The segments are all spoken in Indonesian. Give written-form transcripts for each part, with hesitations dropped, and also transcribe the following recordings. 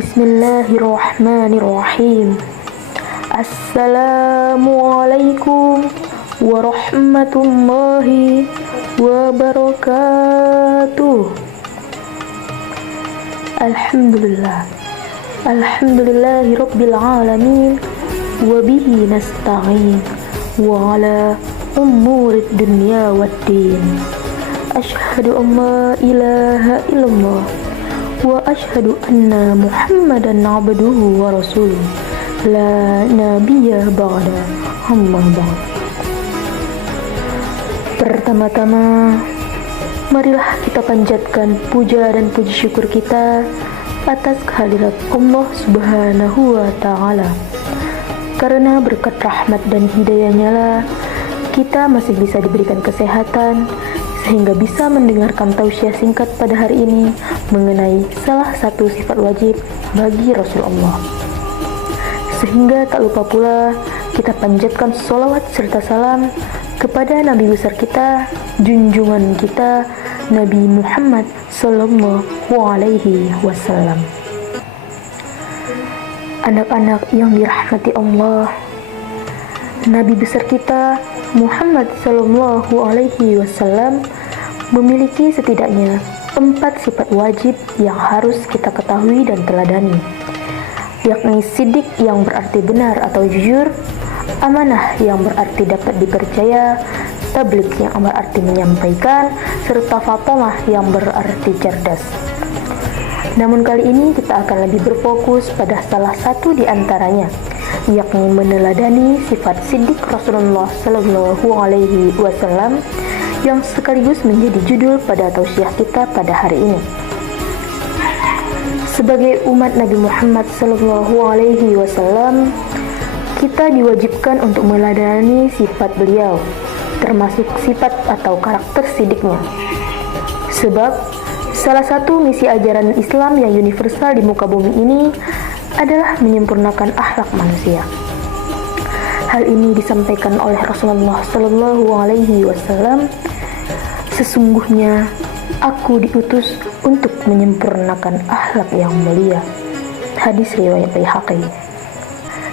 Bismillahirrahmanirrahim. Assalamualaikum warahmatullahi wabarakatuh. Alhamdulillahi rabbil alamin, wabihi nasta'in, wa ala umurid dunya waddin. Asyhadu an la ilaha illallah wa asyhadu anna Muhammadan abduhu wa rasuluh, la nabiyya ba'da, amma ba'd. Pertama-tama, marilah kita panjatkan puja dan puji syukur kita atas kehadirat Allah Subhanahu wa Ta'ala. Karena berkat rahmat dan hidayahnya lah kita masih bisa diberikan kesehatan sehingga bisa mendengarkan tausiah singkat pada hari ini mengenai salah satu sifat wajib bagi Rasulullah. Sehingga tak lupa pula kita panjatkan sholawat serta salam kepada Nabi besar kita, junjungan kita, Nabi Muhammad Sallallahu Alaihi Wasallam. Anak-anak yang dirahmati Allah, Nabi besar kita Muhammad Sallallahu Alaihi Wasallam memiliki setidaknya 4 sifat wajib yang harus kita ketahui dan teladani, yakni sidik yang berarti benar atau jujur, amanah yang berarti dapat dipercaya, tabligh yang berarti menyampaikan, serta fatomah yang berarti cerdas. Namun kali ini kita akan lebih berfokus pada salah satu di antaranya, yakni meneladani sifat sidik Rasulullah Sallallahu Alaihi Wasallam yang sekaligus menjadi judul pada tausiah kita pada hari ini. Sebagai umat Nabi Muhammad Sallallahu Alaihi Wasallam, kita diwajibkan untuk meneladani sifat beliau, termasuk sifat atau karakter sidiknya. Sebab salah satu misi ajaran Islam yang universal di muka bumi ini adalah menyempurnakan akhlak manusia. Hal ini disampaikan oleh Rasulullah Sallallahu Alaihi Wasallam, sesungguhnya aku diutus untuk menyempurnakan akhlak yang mulia. Hadis riwayat Baihaqi.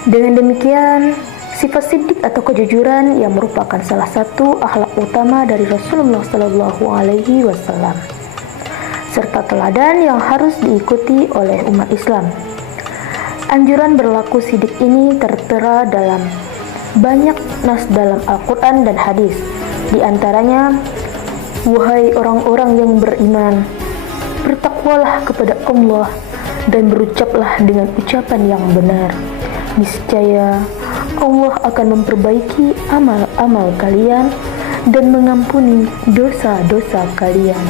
Dengan demikian, sifat siddiq atau kejujuran yang merupakan salah satu akhlak utama dari Rasulullah Sallallahu Alaihi Wasallam, serta teladan yang harus diikuti oleh umat Islam. Anjuran berlaku siddiq ini tertera dalam banyak nas dalam Al-Quran dan hadis. Di antaranya, wahai orang-orang yang beriman, bertakwalah kepada Allah dan berucaplah dengan ucapan yang benar. Niscaya Allah akan memperbaiki amal-amal kalian dan mengampuni dosa-dosa kalian.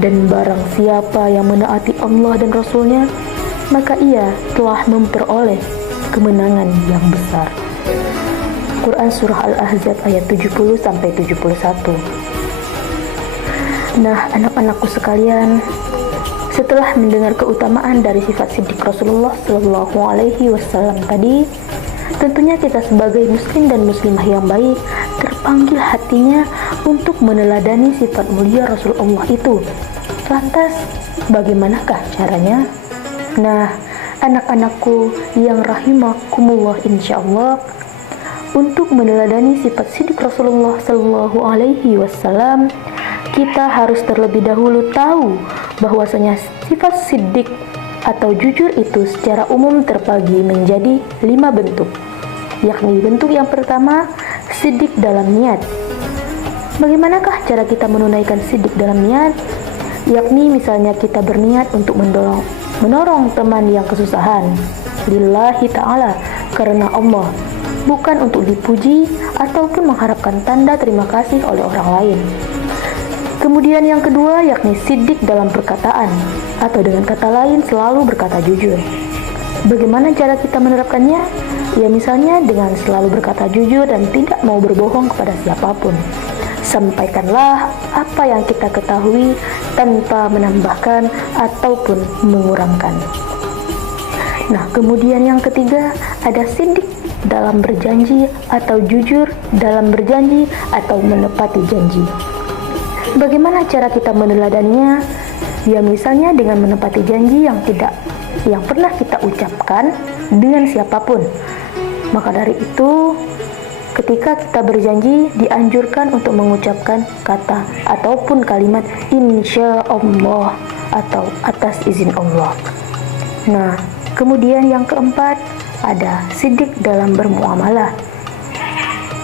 Dan barang siapa yang menaati Allah dan Rasulnya, maka ia telah memperoleh kemenangan yang besar. Quran Surah Al-Ahzab ayat 70-71. Nah, anak-anakku sekalian, setelah mendengar keutamaan dari sifat siddiq Rasulullah Sallallahu Alaihi Wasallam tadi, tentunya kita sebagai muslim dan muslimah yang baik terpanggil hatinya untuk meneladani sifat mulia Rasulullah itu. Lantas, bagaimanakah caranya? Nah, anak-anakku yang rahimakumullah, insyaallah, untuk meneladani sifat siddiq Rasulullah Sallallahu Alaihi Wasallam, kita harus terlebih dahulu tahu bahwasanya sifat siddiq atau jujur itu secara umum terbagi menjadi 5 bentuk, yakni bentuk yang pertama, siddiq dalam niat. Bagaimanakah cara kita menunaikan siddiq dalam niat? Yakni misalnya kita berniat untuk menolong teman yang kesusahan lillahi ta'ala, karena Allah, bukan untuk dipuji ataupun mengharapkan tanda terima kasih oleh orang lain. Kemudian yang kedua, yakni siddiq dalam perkataan, atau dengan kata lain selalu berkata jujur. Bagaimana cara kita menerapkannya? Ya misalnya dengan selalu berkata jujur dan tidak mau berbohong kepada siapapun. Sampaikanlah apa yang kita ketahui tanpa menambahkan ataupun mengurangkan. Nah, kemudian yang ketiga, ada siddiq dalam berjanji atau jujur dalam berjanji atau menepati janji. Bagaimana cara kita meneladaninya? Ya misalnya dengan menepati janji yang tidak yang pernah kita ucapkan dengan siapapun. Maka dari itu, ketika kita berjanji, dianjurkan untuk mengucapkan kata ataupun kalimat insya Allah atau atas izin Allah. Nah, kemudian yang keempat, ada sidik dalam bermuamalah.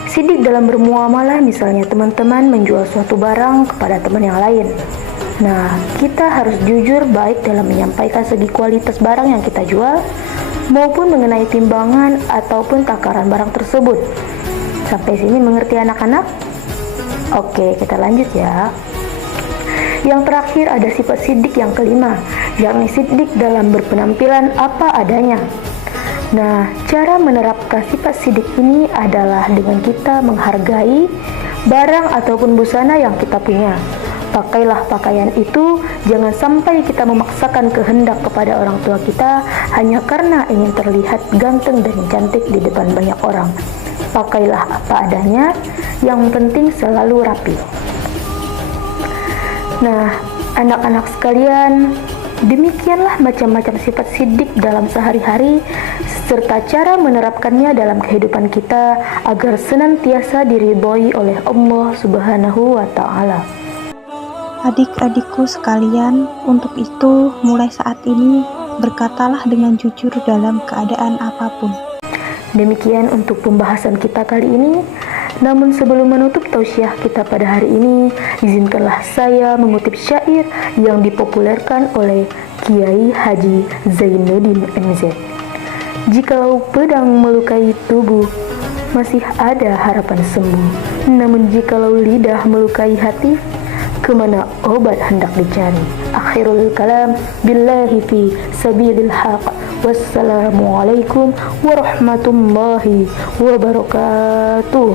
Sidik dalam bermuamalah, misalnya teman-teman menjual suatu barang kepada teman yang lain. Nah, kita harus jujur baik dalam menyampaikan segi kualitas barang yang kita jual, maupun mengenai timbangan ataupun takaran barang tersebut. Sampai sini mengerti anak-anak? Oke, kita lanjut ya. Yang terakhir ada sifat sidik yang kelima, yakni sidik dalam berpenampilan apa adanya. Nah, cara menerapkan sifat sidik ini adalah dengan kita menghargai barang ataupun busana yang kita punya. Pakailah pakaian itu, jangan sampai kita memaksakan kehendak kepada orang tua kita hanya karena ingin terlihat ganteng dan cantik di depan banyak orang. Pakailah apa adanya, yang penting selalu rapi. Nah, anak-anak sekalian, demikianlah macam-macam sifat sidik dalam sehari-hari, serta cara menerapkannya dalam kehidupan kita agar senantiasa diridhoi oleh Allah Subhanahu wa Ta'ala. Adik-adikku sekalian, untuk itu mulai saat ini berkatalah dengan jujur dalam keadaan apapun. Demikian untuk pembahasan kita kali ini. Namun sebelum menutup tausiah kita pada hari ini, izinkanlah saya mengutip syair yang dipopulerkan oleh Kiai Haji Zainuddin MZ. Jikalau pedang melukai tubuh, masih ada harapan sembuh. Namun jikalau lidah melukai hati, kemana obat hendak dicari? Akhirul kalam, billahi fi sabilil haq. Wassalamualaikum warahmatullahi wabarakatuh.